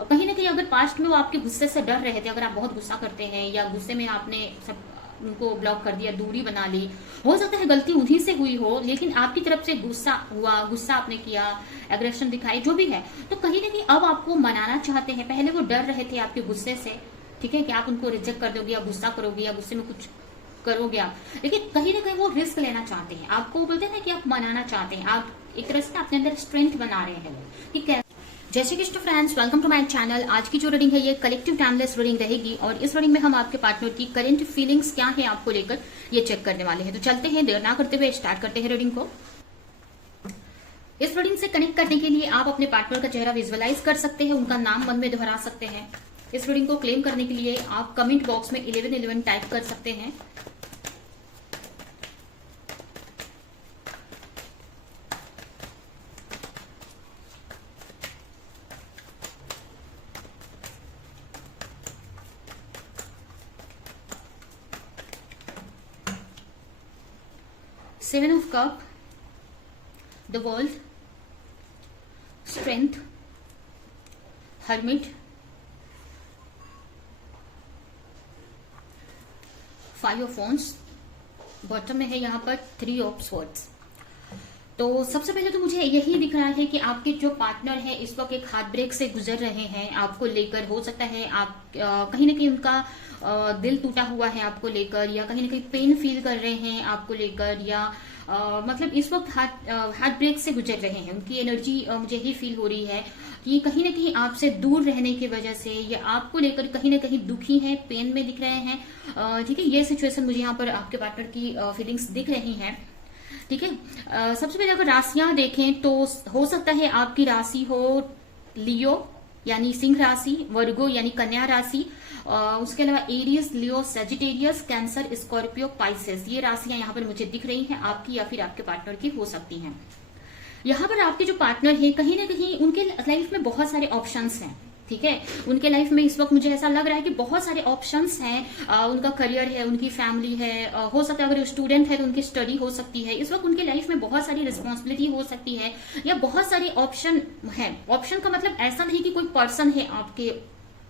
कहीं ना कहीं अगर पास्ट में वो आपके गुस्से से डर रहे थे, अगर आप बहुत गुस्सा करते हैं या गुस्से में आपने सब उनको ब्लॉक कर दिया, दूरी बना ली, हो सकता है गलती उन्हीं से हुई हो, लेकिन आपकी तरफ से गुस्सा हुआ, गुस्सा आपने किया, एग्रेशन दिखाई, जो भी है, तो कहीं ना कहीं अब आपको मनाना चाहते हैं। पहले वो डर रहे थे आपके गुस्से से, ठीक है, कि आप उनको रिजेक्ट कर दोगे या गुस्सा करोगे या गुस्से में कुछ करोगे आप, लेकिन कहीं ना कहीं वो रिस्क लेना चाहते हैं। आपको बोलते हैं ना कि आप मनाना चाहते हैं, आप एक तरह से अपने अंदर स्ट्रेंथ बना रहे हैं वो, कि कैसे। जय Shri Krishna friends, welcome to my channel. आज की जो रीडिंग है ये कलेक्टिव टाइमलेस रीडिंग रहेगी और इस रीडिंग में हम आपके पार्टनर की करंट फीलिंग्स क्या है आपको लेकर ये चेक करने वाले हैं। तो चलते हैं, देर ना करते हुए स्टार्ट करते हैं रीडिंग को। इस रीडिंग से कनेक्ट करने के लिए आप अपने पार्टनर का चेहरा विजुअलाइज कर सकते हैं, उनका नाम मन में दोहरा सकते हैं। इस रीडिंग को क्लेम करने के लिए आप कमेंट बॉक्स में 1111 टाइप कर सकते हैं। Seven of Cups, the World, Strength, Hermit, Five of Wands, bottom में है यहाँ पर Three of Swords। तो सबसे पहले तो मुझे यही दिख रहा है कि आपके जो पार्टनर है इस वक्त एक हार्ट ब्रेक से गुजर रहे हैं आपको लेकर। हो सकता है आप कहीं ना कहीं उनका दिल टूटा हुआ है आपको लेकर, या कहीं ना कहीं पेन फील कर रहे हैं आपको लेकर, या मतलब इस वक्त हार्ट ब्रेक से गुजर रहे हैं। उनकी एनर्जी मुझे ही फील हो रही है कि कहीं ना कहीं आपसे दूर रहने की वजह से या आपको लेकर कहीं ना कहीं दुखी हैं, पेन में दिख रहे हैं। ठीक है, ये सिचुएशन मुझे यहाँ पर आपके पार्टनर की फीलिंग्स दिख रही हैं। ठीक है, सबसे पहले अगर राशियां देखें तो हो सकता है आपकी राशि हो लियो यानी सिंह राशि, वर्गो यानी कन्या राशि, उसके अलावा एरियस, लियो, सेजिटेरियस, कैंसर, स्कॉर्पियो, पाइसेस, ये राशियां यहाँ पर मुझे दिख रही हैं आपकी या फिर आपके पार्टनर की हो सकती हैं। यहाँ पर आपके जो पार्टनर है कहीं ना कहीं उनके लाइफ में बहुत सारे ऑप्शंस हैं। ठीक है, उनके लाइफ में इस वक्त मुझे ऐसा लग रहा है कि बहुत सारे ऑप्शंस हैं। उनका करियर है, उनकी फैमिली है, हो सकता है अगर स्टूडेंट है तो उनकी स्टडी हो सकती है। इस वक्त उनके लाइफ में बहुत सारी रिस्पॉन्सिबिलिटी हो सकती है या बहुत सारे ऑप्शन है। ऑप्शन का मतलब ऐसा नहीं कि कोई पर्सन है आपके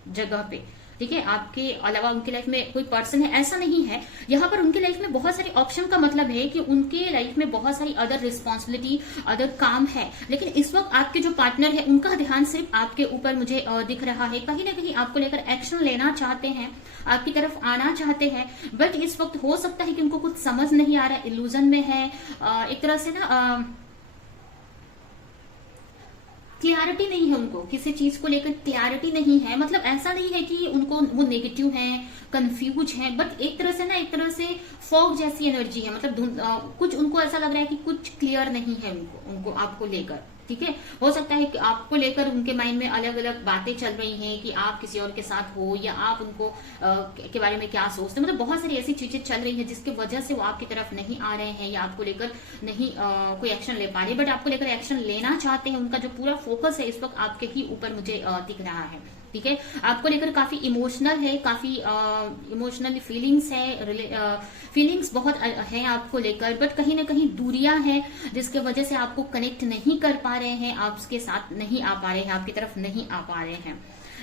जगह पे, ठीक है, आपके अलावा उनके लाइफ में कोई पर्सन है, ऐसा नहीं है। यहाँ पर उनके लाइफ में बहुत सारे ऑप्शन का मतलब है कि उनके लाइफ में बहुत सारी अदर रिस्पॉन्सिबिलिटी, अदर काम है। लेकिन इस वक्त आपके जो पार्टनर है उनका ध्यान सिर्फ आपके ऊपर मुझे दिख रहा है। कहीं ना कहीं आपको लेकर एक्शन लेना चाहते हैं, आपकी तरफ आना चाहते हैं, बट इस वक्त हो सकता है कि उनको कुछ समझ नहीं आ रहा, इल्यूजन में है, एक तरह से ना क्लियरिटी नहीं है, उनको किसी चीज को लेकर क्लियरिटी नहीं है। मतलब ऐसा नहीं है कि उनको वो नेगेटिव हैं, कंफ्यूज हैं, बट एक तरह से फॉग जैसी एनर्जी है। मतलब कुछ उनको ऐसा लग रहा है कि कुछ क्लियर नहीं है उनको आपको लेकर। ठीक है, हो सकता है कि आपको लेकर उनके माइंड में अलग अलग बातें चल रही हैं कि आप किसी और के साथ हो या आप उनको के बारे में क्या सोचते हैं। मतलब बहुत सारी ऐसी चीजें चल रही हैं जिसकी वजह से वो आपकी तरफ नहीं आ रहे हैं या आपको लेकर नहीं कोई एक्शन ले पा रहे, बट आपको लेकर एक्शन लेना चाहते हैं। उनका जो पूरा फोकस है इस वक्त आपके ही ऊपर मुझे दिख रहा है। ठीक है, आपको लेकर काफी इमोशनल है, काफी इमोशनल फीलिंग्स है, फीलिंग्स बहुत है आपको लेकर, बट कहीं ना कहीं दूरियां हैं जिसके वजह से आपको कनेक्ट नहीं कर पा रहे हैं, आपके साथ नहीं आ पा रहे हैं, आपकी तरफ नहीं आ पा रहे हैं।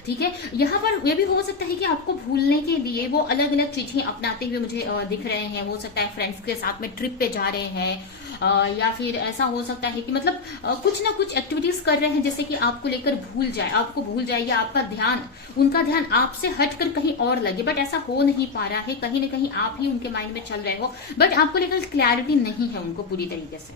ठीक है, यहाँ पर यह भी हो सकता है कि आपको भूलने के लिए वो अलग अलग चीजें अपनाते हुए मुझे दिख रहे हैं। हो सकता है फ्रेंड्स के साथ में ट्रिप पे जा रहे हैं, या फिर ऐसा हो सकता है कि मतलब कुछ ना कुछ एक्टिविटीज कर रहे हैं जैसे कि आपको लेकर आपको भूल जाए या आपका ध्यान, उनका ध्यान आपसे हटकर कहीं और लगे, बट ऐसा हो नहीं पा रहा है। कहीं ना कहीं आप ही उनके माइंड में चल रहे हो, बट आपको लेकर क्लैरिटी नहीं है उनको पूरी तरीके से।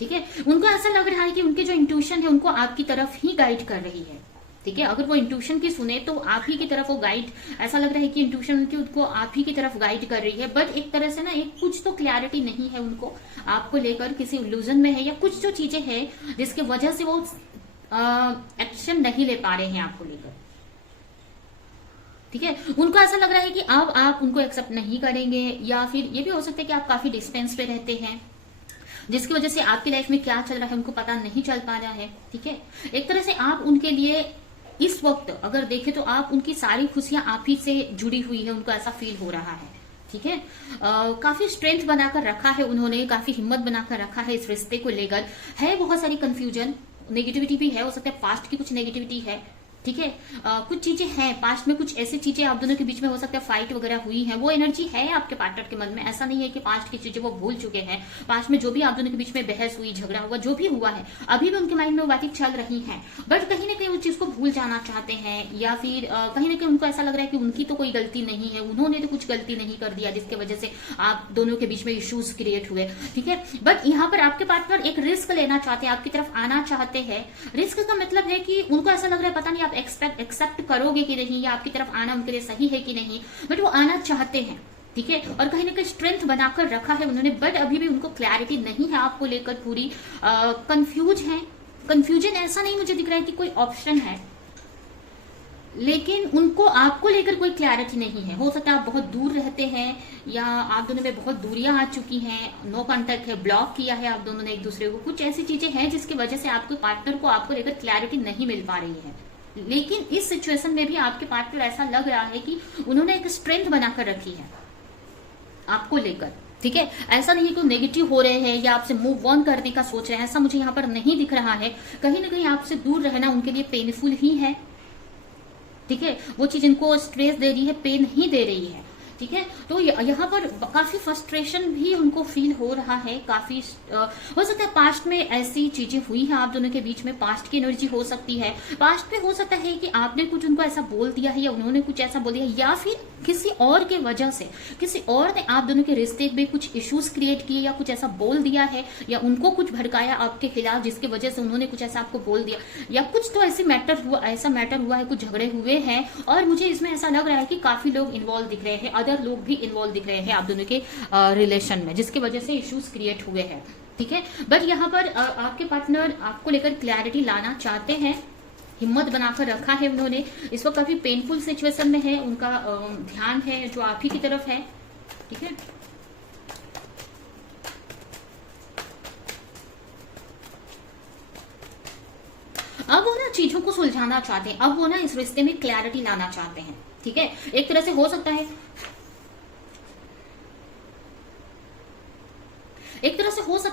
ठीक है, उनको ऐसा लग रहा है कि उनकी जो इंट्यूशन है उनको आपकी तरफ ही गाइड कर रही है। ठीक है, अगर वो इंट्यूशन की सुने तो आप ही की तरफ वो गाइड, ऐसा लग रहा है कि इंट्यूशन उनकी उनको आप ही की तरफ गाइड कर रही है, बट एक तरह से ना एक कुछ तो क्लैरिटी नहीं है उनको आपको लेकर, किसी इल्यूजन में है या कुछ जो चीजें हैं जिसके वजह से वो एक्शन नहीं ले पा रहे हैं आपको लेकर। ठीक है, उनको ऐसा लग रहा है कि अब आप उनको एक्सेप्ट नहीं करेंगे, या फिर ये भी हो सकता है कि आप काफी डिस्टेंस पे रहते हैं जिसकी वजह से आपकी लाइफ में क्या चल रहा है उनको पता नहीं चल पा रहा है। ठीक है, एक तरह से आप उनके लिए इस वक्त अगर देखें तो आप उनकी सारी खुशियां आप ही से जुड़ी हुई है, उनको ऐसा फील हो रहा है। ठीक है, काफी स्ट्रेंथ बनाकर रखा है उन्होंने, काफी हिम्मत बनाकर रखा है इस रिश्ते को लेकर। है बहुत सारी कंफ्यूजन, नेगेटिविटी भी है, हो सकता है पास्ट की कुछ नेगेटिविटी है। ठीक है। कुछ चीजें हैं पास्ट में, कुछ ऐसी चीजें आप दोनों के बीच में हो सकता है फाइट वगैरह हुई है, वो एनर्जी है आपके पार्टनर के मन में। ऐसा नहीं है कि पास्ट की चीजें वो भूल चुके हैं। पास्ट में जो भी आप दोनों के बीच में बहस हुई, झगड़ा हुआ, जो भी हुआ है, अभी भी उनके माइंड में वो बातें चल रही हैं, बट कहीं ना कहीं उस चीज को भूल जाना चाहते हैं, या फिर कहीं ना कहीं उनको ऐसा लग रहा है कि उनकी तो कोई गलती नहीं है, उन्होंने तो कुछ गलती नहीं कर दिया जिसकी वजह से आप दोनों के बीच में इश्यूज क्रिएट हुए। ठीक है, बट यहाँ पर आपके पार्टनर एक रिस्क लेना चाहते हैं, आपकी तरफ आना चाहते हैं। रिस्क का मतलब है कि उनको ऐसा लग रहा है पता नहीं आप एक्सेप्ट करोगे कि नहीं, या आपकी तरफ आना उनके लिए सही है कि नहीं, बट वो आना चाहते हैं। ठीक है, और कहीं ना कहीं स्ट्रेंथ बनाकर रखा है उन्होंने, बट अभी भी उनको क्लैरिटी नहीं है आपको लेकर, पूरी कंफ्यूज है। कंफ्यूजन ऐसा नहीं मुझे दिख रहा है कि कोई ऑप्शन है, लेकिन उनको आपको लेकर कोई क्लैरिटी नहीं है। हो सकता है आप बहुत दूर रहते हैं, या आप दोनों में बहुत दूरियां आ चुकी हैं, नो कांटेक्ट है, ब्लॉक किया है आप दोनों ने एक दूसरे को। कुछ ऐसी चीजें हैं जिसकी वजह से आपके पार्टनर को आपको लेकर क्लैरिटी नहीं मिल पा रही है। लेकिन इस सिचुएशन में भी आपके पार्टनर ऐसा लग रहा है कि उन्होंने एक स्ट्रेंथ बनाकर रखी है आपको लेकर। ठीक है, ऐसा नहीं है कि नेगेटिव हो रहे हैं या आपसे मूव ऑन करने का सोच रहे हैं, ऐसा मुझे यहाँ पर नहीं दिख रहा है। कहीं ना कहीं आपसे दूर रहना उनके लिए पेनफुल ही है। ठीक है, वो चीज इनको स्ट्रेस दे रही है, पेन ही दे रही है। ठीक है, तो यहाँ पर काफी फ्रस्ट्रेशन भी उनको फील हो रहा है। काफी हो सकता है पास्ट में ऐसी चीजें हुई हैं आप दोनों के बीच में, पास्ट की एनर्जी हो सकती है। पास्ट में हो सकता है कि आपने कुछ उनको ऐसा बोल दिया है, या उन्होंने कुछ ऐसा बोल दिया, या फिर किसी और के वजह से किसी और ने आप दोनों के रिश्ते में कुछ इश्यूज क्रिएट किए, या कुछ ऐसा बोल दिया है, या उनको कुछ भड़काया आपके खिलाफ जिसकी वजह से उन्होंने कुछ ऐसा आपको बोल दिया, या कुछ तो ऐसा मैटर हुआ है, कुछ झगड़े हुए हैं। और मुझे इसमें ऐसा लग रहा है कि काफी लोग इन्वॉल्व दिख रहे हैं, अदर लोग भी इन्वॉल्व दिख रहे हैं आप दोनों के रिलेशन में, जिसकी वजह से इश्यूज क्रिएट हुए हैं। ठीक है, बट यहाँ पर आपके पार्टनर आपको लेकर क्लैरिटी लाना चाहते हैं, हिम्मत बनाकर रखा है उन्होंने। इस वक्त काफी पेनफुल सिचुएशन में है, उनका ध्यान है जो आप ही की तरफ है। ठीक है, अब वो ना चीजों को सुलझाना चाहते हैं, अब वो ना इस रिश्ते में क्लैरिटी लाना चाहते हैं। ठीक है, एक तरह से हो सकता है,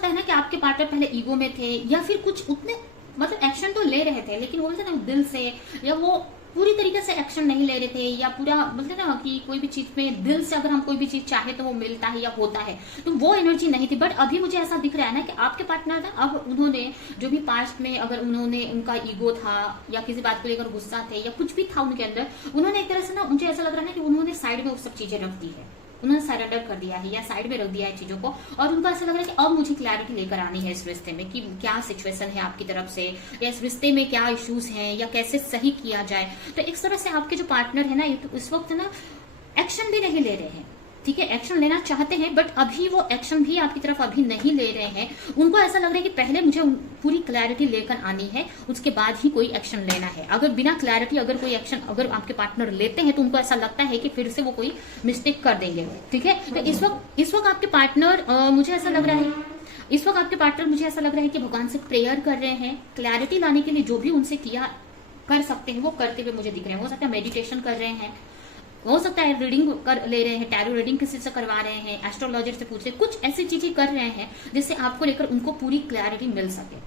ना कि आपके पार्टनर पहले ईगो में थे, या फिर कुछ उतने मतलब एक्शन तो ले रहे थे, लेकिन वो बोलते ना दिल से, या वो पूरी तरीके से एक्शन नहीं ले रहे थे, या पूरा बोलते ना कि कोई भी चीज में दिल से अगर हम कोई भी चीज चाहे तो वो मिलता है या होता है, तो वो एनर्जी नहीं थी। बट अभी मुझे ऐसा दिख रहा है ना कि आपके पार्टनर ना, अब उन्होंने जो भी पास्ट में अगर उन्होंने उनका ईगो था, या किसी बात को लेकर गुस्सा थे, या कुछ भी था उनके अंदर, उन्होंने एक तरह से ना, मुझे ऐसा लग रहा है ना कि उन्होंने साइड में वो सब चीजें रख दी है, उन्होंने सरेंडर कर दिया है या साइड में रख दिया है चीजों को। और उनको ऐसा लग रहा है कि अब मुझे क्लैरिटी लेकर आनी है इस रिश्ते में, कि क्या सिचुएशन है आपकी तरफ से, या इस रिश्ते में क्या इश्यूज हैं, या कैसे सही किया जाए। तो एक तरह से आपके जो पार्टनर है ना, इस वक्त ना एक्शन भी नहीं ले रहे हैं। ठीक है, एक्शन लेना चाहते हैं, बट अभी वो एक्शन भी आपकी तरफ अभी नहीं ले रहे हैं। उनको ऐसा लग रहा है कि पहले मुझे पूरी क्लैरिटी लेकर आनी है, उसके बाद ही कोई एक्शन लेना है। अगर बिना क्लैरिटी अगर कोई एक्शन अगर आपके पार्टनर लेते हैं, तो उनको ऐसा लगता है कि फिर से वो कोई मिस्टेक कर देंगे। ठीक है, तो इस वक्त आपके पार्टनर मुझे ऐसा लग रहा है, इस वक्त आपके पार्टनर मुझे ऐसा लग रहा है कि भगवान से प्रेयर कर रहे हैं, क्लैरिटी लाने के लिए जो भी उनसे किया कर सकते हैं वो करते हुए मुझे दिख रहे हैं। हो सकता है मेडिटेशन कर रहे हैं, हो सकता है रीडिंग कर ले रहे हैं, टैरो रीडिंग किसी से करवा रहे हैं, एस्ट्रोलॉजर से पूछ रहे हैं, कुछ ऐसी चीजें कर रहे हैं जिससे आपको लेकर उनको पूरी क्लैरिटी मिल सके।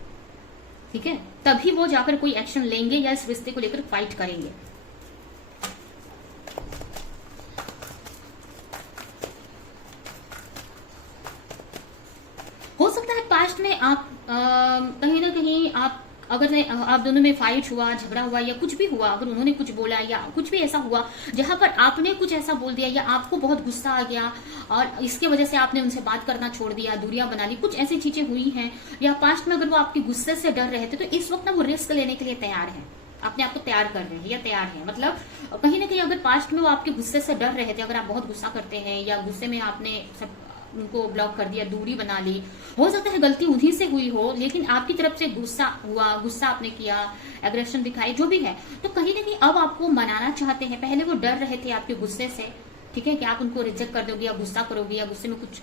ठीक है, तभी वो जाकर कोई एक्शन लेंगे या इस रिश्ते को लेकर फाइट करेंगे। हो सकता है पास्ट में आप कहीं ना कहीं अगर आप दोनों में फाइट हुआ, झगड़ा हुआ, या कुछ भी हुआ, अगर उन्होंने कुछ बोला या कुछ भी ऐसा हुआ जहां पर आपने कुछ ऐसा बोल दिया, या आपको बहुत गुस्सा आ गया और इसके वजह से आपने उनसे बात करना छोड़ दिया, दूरियां बना ली, कुछ ऐसी चीजें हुई हैं, या पास्ट में अगर वो आपके गुस्से से डर रहे थे, तो इस वक्त ना वो रिस्क लेने के लिए तैयार है, अपने आप को तैयार कर रहे हैं या तैयार है। मतलब कहीं ना कहीं अगर पास्ट में वो आपके गुस्से से डर रहे थे, अगर आप बहुत गुस्सा करते हैं, या गुस्से में आपने सब उनको ब्लॉक कर दिया, दूरी बना ली, हो सकता है गलती उन्हीं से हुई हो, लेकिन आपकी तरफ से गुस्सा हुआ, गुस्सा आपने किया, एग्रेशन दिखाई, जो भी है, तो कहीं ना कहीं अब आपको मनाना चाहते हैं। पहले वो डर रहे थे आपके गुस्से से, ठीक है, कि आप उनको रिजेक्ट कर दोगे, या गुस्सा करोगे, या गुस्से में कुछ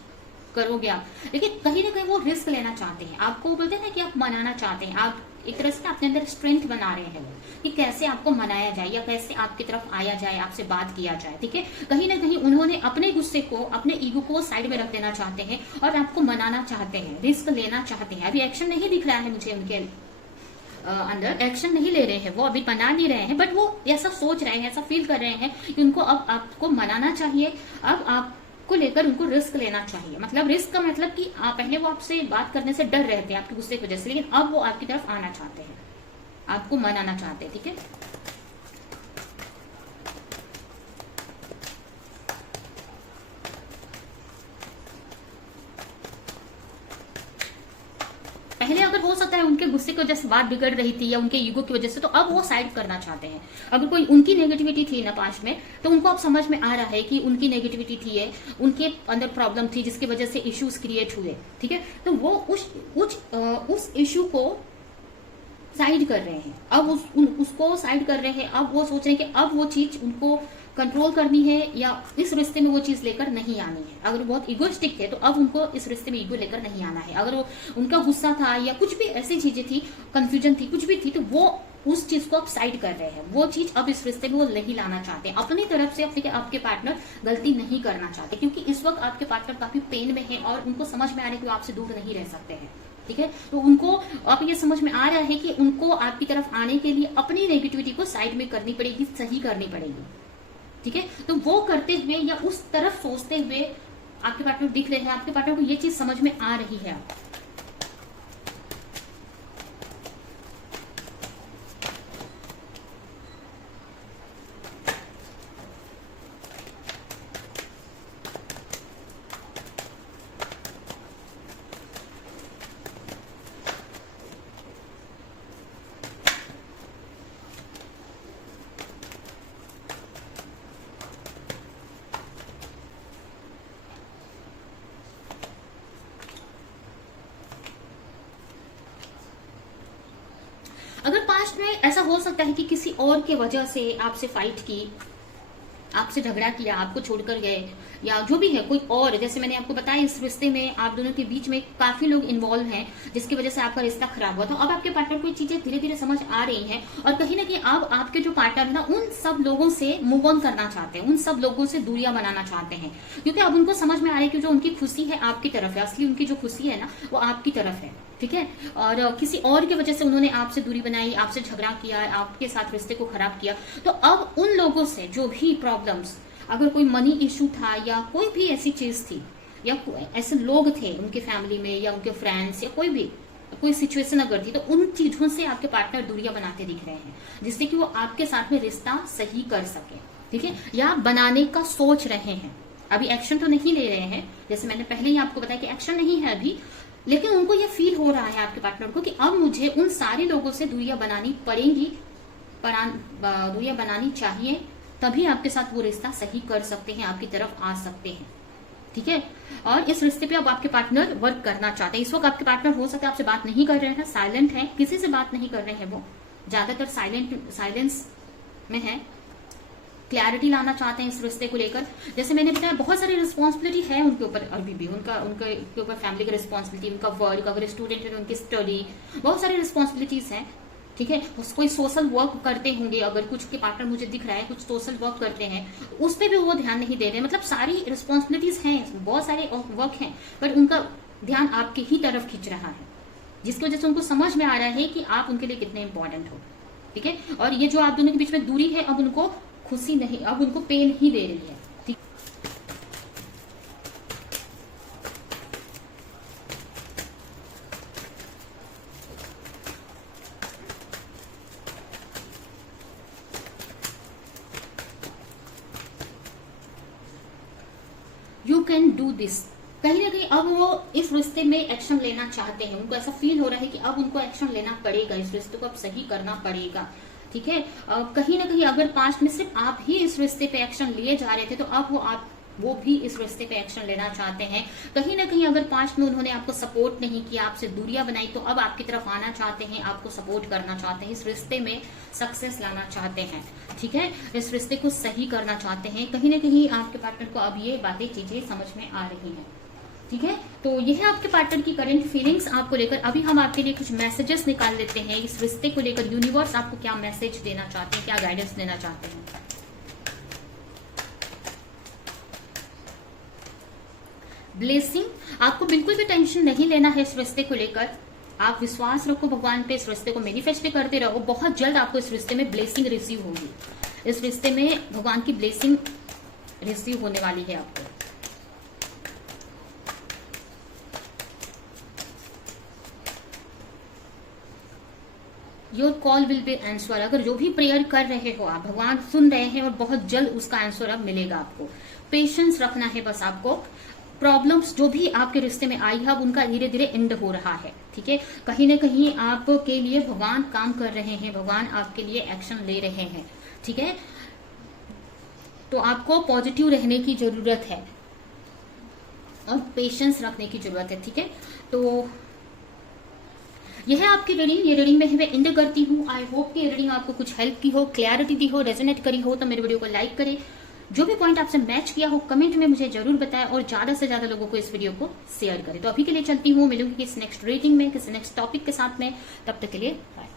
करोगे आप, लेकिन कहीं ना कहीं वो रिस्क लेना चाहते हैं। आपको बोलते हैं कि आप मनाना चाहते हैं, आप एक तरह से अपने अंदर स्ट्रेंथ बना रहे हैं कि कैसे आपको मनाया जाए, या कैसे आपकी तरफ आया जाए, आपसे बात किया जाए। ठीक है, कहीं ना कहीं उन्होंने अपने गुस्से को, अपने ईगो को साइड में रख देना चाहते हैं, और आपको मनाना चाहते हैं, रिस्क लेना चाहते हैं। अभी एक्शन नहीं दिख रहा है मुझे उनके अंदर एक्शन नहीं ले रहे हैं, वो अभी मना नहीं रहे हैं, बट वो ऐसा सोच रहे हैं, ऐसा फील कर रहे हैं कि उनको अब आपको मनाना चाहिए, अब आपको लेकर उनको रिस्क लेना चाहिए। मतलब रिस्क का मतलब कि पहले वो आपसे बात करने से डर रहे थे आपके गुस्से की वजह से, लेकिन अब वो आपकी तरफ आना चाहते हैं, आपको मनाना चाहते हैं। ठीक है, पहले अगर हो सकता है उनके गुस्से की वजह से बात बिगड़ रही थी या उनके ईगो की वजह से, तो अब वो साइड करना चाहते हैं। अगर कोई उनकी नेगेटिविटी थी ना पास्ट में, तो उनको अब समझ में आ रहा है कि उनकी नेगेटिविटी थी है, उनके अंदर प्रॉब्लम थी जिसकी वजह से इश्यूज क्रिएट हुए। ठीक है, तो वो उस इश्यू को साइड कर रहे हैं, अब उसको साइड कर रहे हैं। अब वो सोच रहे हैं कि अब वो चीज उनको कंट्रोल करनी है या इस रिश्ते में वो चीज लेकर नहीं आनी है। अगर वो बहुत इगोइस्टिक थे तो अब उनको इस रिश्ते में ईगो लेकर नहीं आना है। अगर वो उनका गुस्सा था या कुछ भी ऐसी चीजें थी, कंफ्यूजन थी, कुछ भी थी, तो वो उस चीज को अब साइड कर रहे हैं। वो चीज अब इस रिश्ते में वो नहीं लाना चाहते, अपनी तरफ से आपके पार्टनर गलती नहीं करना चाहते, क्योंकि इस वक्त आपके पार्टनर काफी पेन में है और उनको समझ में आ रहा है कि वो आपसे दूर नहीं रह सकते हैं। ठीक है, तो उनको अब ये समझ में आ रहा है कि उनको आपकी तरफ आने के लिए अपनी नेगेटिविटी को साइड में करनी पड़ेगी, सही करनी पड़ेगी। ठीक है, तो वो करते हुए या उस तरफ सोचते हुए आपके पार्टनर दिख रहे हैं, आपके पार्टनर को ये चीज समझ में आ रही है। अगर पास्ट में ऐसा हो सकता है कि किसी और के वजह से आपसे फाइट की, आपसे झगड़ा किया, आपको छोड़कर गए, या जो भी है कोई और, जैसे मैंने आपको बताया इस रिश्ते में आप दोनों के बीच में काफी लोग इन्वॉल्व हैं जिसकी वजह से आपका रिश्ता खराब हुआ। तो अब आपके पार्टनर को ये चीजें धीरे धीरे समझ आ रही हैं और कहीं ना कहीं अब आपके जो पार्टनर है ना, उन सब लोगों से मूव ऑन करना चाहते हैं, उन सब लोगों से दूरियां बनाना चाहते हैं, क्योंकि अब उनको समझ में आ रहा है कि जो उनकी खुशी है आपकी तरफ है, असली उनकी जो खुशी है ना वो आपकी तरफ है। ठीक है, और किसी और की वजह से उन्होंने आपसे दूरी बनाई, आपसे झगड़ा किया, आपके साथ रिश्ते को खराब किया। तो अब उन लोगों से जो भी प्रॉब्लम्स, अगर कोई मनी इशू था या कोई भी ऐसी चीज थी या ऐसे लोग थे उनके फैमिली में या उनके फ्रेंड्स या कोई सिचुएशन अगर थी, तो उन चीजों से आपके पार्टनर दूरियां बनाते दिख रहे हैं जिससे कि वो आपके साथ में रिश्ता सही कर सके। ठीक है, या बनाने का सोच रहे हैं, अभी एक्शन तो नहीं ले रहे हैं, जैसे मैंने पहले ही आपको बताया कि एक्शन नहीं है अभी, लेकिन उनको ये फील हो रहा है आपके पार्टनर को कि अब मुझे उन सारे लोगों से दूरियां बनानी पड़ेंगी, दूरियां बनानी चाहिए, तभी आपके साथ वो रिश्ता सही कर सकते हैं, आपकी तरफ आ सकते हैं। ठीक है, और इस रिश्ते पे अब आपके पार्टनर वर्क करना चाहते हैं। इस वक्त आपके पार्टनर हो सकता है आपसे बात नहीं कर रहे हैं, साइलेंट है, किसी से बात नहीं कर रहे हैं, वो ज्यादातर साइलेंस में है, क्लैरिटी लाना चाहते हैं इस रिश्ते को लेकर। जैसे मैंने बताया बहुत सारी रिस्पॉन्सिबिलिटी है उनके ऊपर अभी भी, उनके ऊपर फैमिली की रिस्पॉन्सिबिलिटी, उनका वर्क, अगर स्टूडेंट है उनकी स्टडी, बहुत सारी रिस्पॉन्सिबिलिटीज हैं। ठीक है, कोई सोशल वर्क करते होंगे, अगर कुछ के पार्टनर मुझे दिख रहा है कुछ सोशल वर्क करते हैं, उस पर भी वो ध्यान नहीं दे रहे। मतलब सारी रिस्पॉन्सिबिलिटीज हैं, बहुत सारे वर्क हैं, पर उनका ध्यान आपके ही तरफ खींच रहा है, जिसकी वजह से उनको समझ में आ रहा है कि आप उनके लिए कितने इंपॉर्टेंट हो। ठीक है, और ये जो आप दोनों के बीच में दूरी है अब उनको खुशी नहीं, अब उनको पेन ही दे रही है। ठीक, यू कैन डू दिस। कहीं ना कहीं अब वो इस रिश्ते में एक्शन लेना चाहते हैं, उनको ऐसा फील हो रहा है कि अब उनको एक्शन लेना पड़ेगा, इस रिश्ते को अब सही करना पड़ेगा। ठीक है, कहीं ना कहीं अगर पास्ट में सिर्फ आप ही इस रिश्ते पे एक्शन लिए जा रहे थे, तो अब वो भी इस रिश्ते पे एक्शन लेना चाहते हैं। कहीं ना कहीं अगर पास्ट में उन्होंने आपको सपोर्ट नहीं किया, आपसे दूरियां बनाई, तो अब आपकी तरफ आना चाहते हैं, आपको सपोर्ट करना चाहते हैं, इस रिश्ते में सक्सेस लाना चाहते हैं। ठीक है, इस रिश्ते को सही करना चाहते हैं। कहीं ना कहीं आपके पार्टनर को अब ये बातें चीजें समझ में आ रही हैं। ठीक है, तो यह है आपके पार्टनर की करंट फीलिंग्स आपको लेकर। अभी हम आपके लिए कुछ मैसेजेस निकाल लेते हैं इस रिश्ते को लेकर। यूनिवर्स आपको क्या मैसेज देना चाहते हैं, क्या गाइडेंस देना चाहते हैं। ब्लेसिंग, आपको बिल्कुल भी टेंशन नहीं लेना है इस रिश्ते को लेकर। आप विश्वास रखो भगवान पे, इस रिश्ते को मैनिफेस्ट करते रहो। बहुत जल्द आपको इस रिश्ते में ब्लेसिंग रिसीव होगी, इस रिश्ते में भगवान की ब्लेसिंग रिसीव होने वाली है आपको। Your call will be answer. अगर जो भी प्रेयर कर रहे हो आप, भगवान सुन रहे हैं और बहुत जल्द उसका आंसर अब मिलेगा आपको। पेशेंस रखना है बस आपको। प्रॉब्लम्स जो भी आपके रिश्ते में आई है अब उनका धीरे धीरे एंड हो रहा है, ठीक है। कहीं ना कहीं आपके लिए भगवान काम कर रहे हैं, भगवान आपके लिए एक्शन ले रहे हैं, ठीक है। तो आपको पॉजिटिव रहने की जरूरत है और पेशेंस रखने की जरूरत है, ठीक है। तो यह है आपकी रीडिंग। ये रीडिंग में मैं एंड करती हूँ। आई होप कि ये रीडिंग आपको कुछ हेल्प की हो, क्लैरिटी दी हो, रेजोनेट करी हो। तो मेरे वीडियो को लाइक करें, जो भी पॉइंट आपसे मैच किया हो कमेंट में मुझे जरूर बताएं और ज्यादा से ज्यादा लोगों को इस वीडियो को शेयर करें। तो अभी के लिए चलती हूँ, मिलूंगी किस नेक्स्ट रीडिंग में, किसी नेक्स्ट टॉपिक के साथ में। तब तक के लिए बाय।